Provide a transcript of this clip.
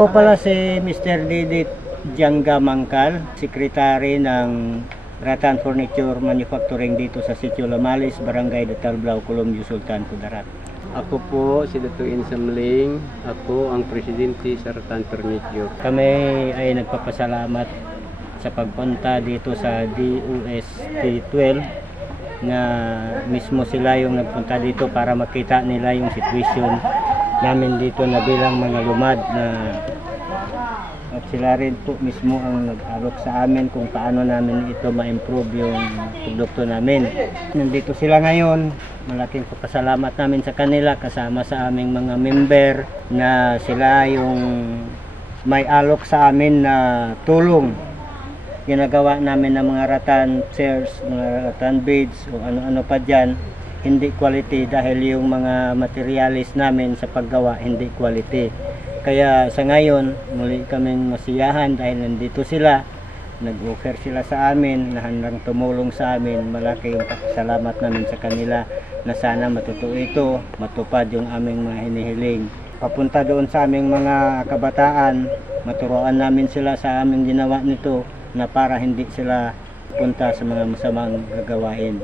Ako pala si Mr. Didit Jangga Mangkal, sekretary ng Ratan Furniture Manufacturing dito sa Sitio Lamalis, Barangay Datalblao, Colombia, Sultan, Kudarat. Ako po si Datuin Samling, ako ang presidente sa Ratan Furniture. Kami ay nagpapasalamat sa pagpunta dito sa DOST-12 na mismo sila yung nagpunta dito para makita nila yung sitwasyon namin dito na bilang mga lumad na at sila rin po mismo ang nag-alok sa amin kung paano namin ito ma-improve yung produkto namin. Nandito sila ngayon, malaking papasalamat namin sa kanila kasama sa aming mga member na sila yung may alok sa amin na tulong. Ginagawa namin ng mga rattan chairs, mga rattan beds o ano-ano pa dyan, hindi quality dahil yung mga materialis namin sa paggawa hindi quality. Kaya sa ngayon, muli kaming masiyahan dahil nandito sila, nag-offer sila sa amin, na handang tumulong sa amin. Malaki yung salamat namin sa kanila na sana matutuo ito, matupad yung aming mga hinihiling. Papunta doon sa aming mga kabataan, maturuan namin sila sa aming ginawa nito na para hindi sila punta sa mga masamang gagawain.